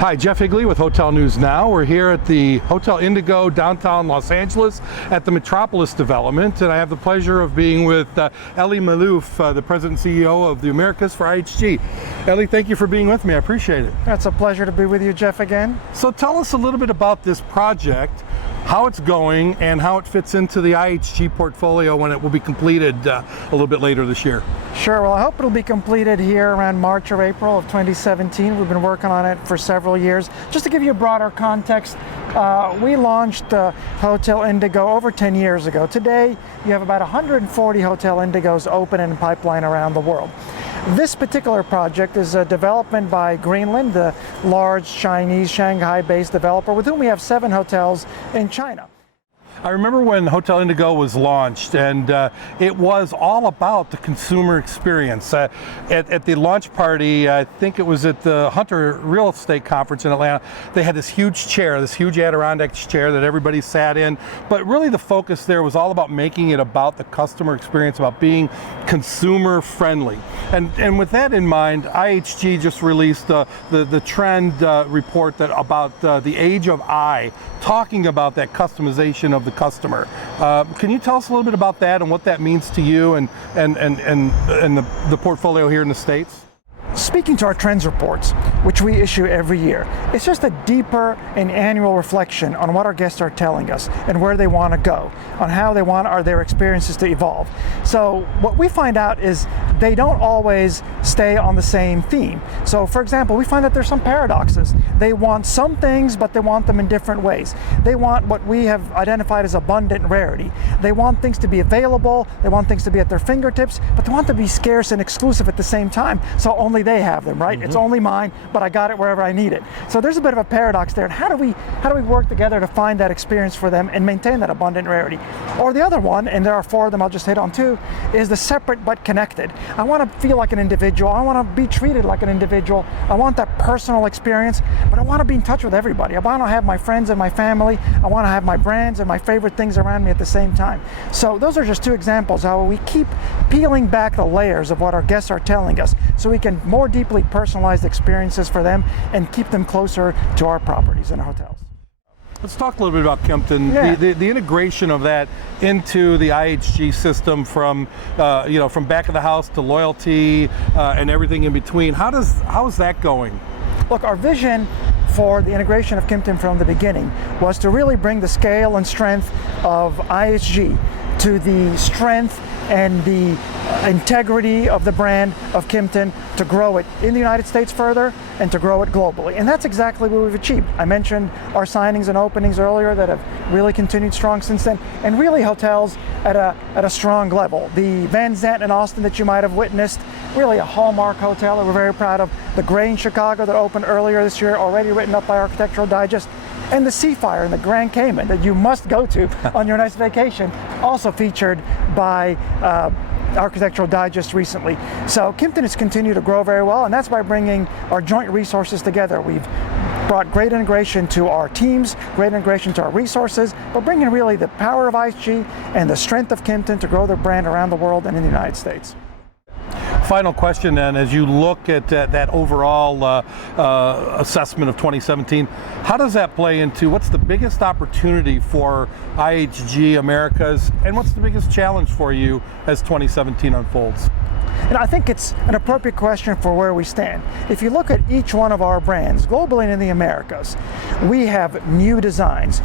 Hi, Jeff Higley with Hotel News Now. We're here at the Hotel Indigo, downtown Los Angeles at the Metropolis development, and I have the pleasure of being with Elie Maalouf, the President and CEO of the Americas for IHG. Elie, thank you for being with me. I appreciate it. It's a pleasure to be with you, Jeff, again. So tell us a little bit about this project, how it's going, and how it fits into the IHG portfolio when it will be completed a little bit later this year. Sure. Well, I hope it'll be completed here around March or April of 2017. We've been working on it for several years. Just to give you a broader context, we launched Hotel Indigo over 10 years ago. Today, you have about 140 Hotel Indigos open in pipeline around the world. This particular project is a development by Greenland, the large Chinese Shanghai-based developer with whom we have 7 hotels in China. I remember when Hotel Indigo was launched, and it was all about the consumer experience. At the launch party, I think it was at the Hunter Real Estate Conference in Atlanta, they had this huge chair, this huge Adirondack chair that everybody sat in, but really the focus there was all about making it about the customer experience, about being consumer friendly. And with that in mind, IHG just released the trend report that about the age of I, talking about that customization of the customer. Can you tell us a little bit about that and what that means to you and the portfolio here in the States? Speaking to our trends reports, which we issue every year, it's just a deeper and annual reflection on what our guests are telling us and where they want to go, on how they want their experiences to evolve. So what we find out is they don't always stay on the same theme. So for example, we find that there's some paradoxes. They want some things, but they want them in different ways. They want what we have identified as abundant rarity. They want things to be available, they want things to be at their fingertips, but they want to be scarce and exclusive at the same time. So only they have them, right? Mm-hmm. It's only mine, but I got it wherever I need it. So there's a bit of a paradox there. And how do we work together to find that experience for them and maintain that abundant rarity? Or the other one, and there are 4 of them I'll just hit on too, is the separate but connected. I want to feel like an individual. I want to be treated like an individual. I want that personal experience, but I want to be in touch with everybody. I want to have my friends and my family. I want to have my brands and my favorite things around me at the same time. So those are just 2 examples how we keep peeling back the layers of what our guests are telling us so we can more deeply personalized experiences for them and keep them closer to our properties and our hotels. Let's talk a little bit about Kimpton. Yeah. The integration of that into the IHG system from from back of the house to loyalty and everything in between. How is that going? Look, our vision for the integration of Kimpton from the beginning was to really bring the scale and strength of IHG to the strength and the integrity of the brand of Kimpton, to grow it in the United States further and to grow it globally. And that's exactly what we've achieved. I mentioned our signings and openings earlier that have really continued strong since then, and really hotels at a strong level. The Van Zandt in Austin that you might have witnessed, really a hallmark hotel that we're very proud of. The Gray in Chicago that opened earlier this year, already written up by Architectural Digest. And the Seafire in the Grand Cayman that you must go to on your nice vacation, also featured by Architectural Digest recently. So Kimpton has continued to grow very well, and that's by bringing our joint resources together. We've brought great integration to our teams, great integration to our resources, but bringing really the power of IHG and the strength of Kimpton to grow their brand around the world and in the United States. Final question then, as you look at that overall assessment of 2017, how does that play into what's the biggest opportunity for IHG Americas and what's the biggest challenge for you as 2017 unfolds? And I think it's an appropriate question for where we stand. If you look at each one of our brands, globally and in the Americas, we have new designs,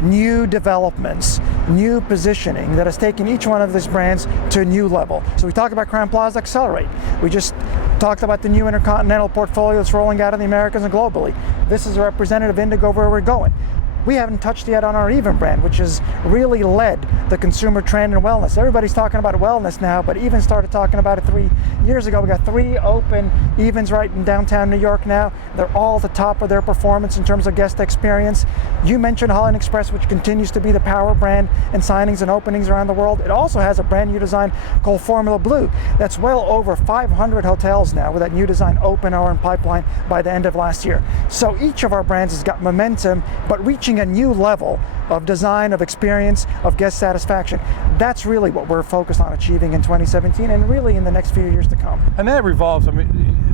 new developments, new positioning that has taken each one of these brands to a new level. So we talk about Crowne Plaza Accelerate. We just talked about the new InterContinental portfolio that's rolling out in the Americas and globally. This is a representative Indigo of where we're going. We haven't touched yet on our Even brand, which has really led the consumer trend in wellness. Everybody's talking about wellness now, but Even started talking about it 3 years ago. We got 3 open Evens right in downtown New York now. They're all at the top of their performance in terms of guest experience. You mentioned Holland Express, which continues to be the power brand in signings and openings around the world. It also has a brand new design called Formula Blue. That's well over 500 hotels now with that new design open or in pipeline by the end of last year. So each of our brands has got momentum, but reaching a new level of design, of experience, of guest satisfaction. That's really what we're focused on achieving in 2017 and really in the next few years to come. And that revolves, I mean,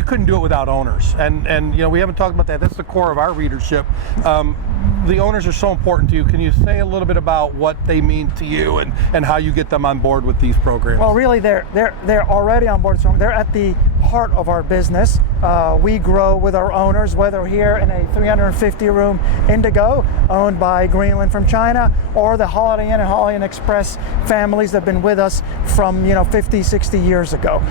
you couldn't do it without owners. And you know, we haven't talked about that. That's the core of our readership. The owners are so important to you. Can you say a little bit about what they mean to you and how you get them on board with these programs? Well, really, they're already on board. So they're at the heart of our business. We grow with our owners, whether here in a 350-room Indigo owned by Greenland from China, or the Holiday Inn and Holiday Inn Express families that have been with us from 50, 60 years ago.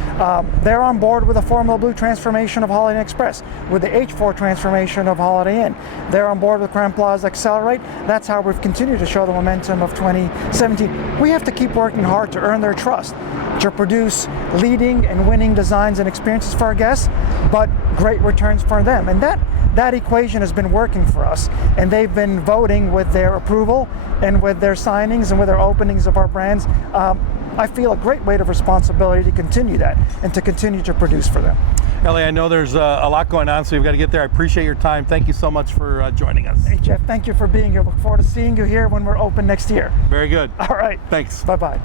They're on board with the Formula Blue transformation of Holiday Inn Express, with the H4 transformation of Holiday Inn. They're on board with Crowne Plaza Accelerate. That's how we've continued to show the momentum of 2017. We have to keep working hard to earn their trust, to produce leading and winning designs and experiences for our guests, but great returns for them. And that equation has been working for us, and they've been voting with their approval and with their signings and with their openings of our brands. I feel a great weight of responsibility to continue that and to continue to produce for them. Elie, I know there's a lot going on, so you've got to get there. I appreciate your time. Thank you so much for joining us. Hey, Jeff, thank you for being here. Look forward to seeing you here when we're open next year. Very good. All right. Thanks. Bye-bye.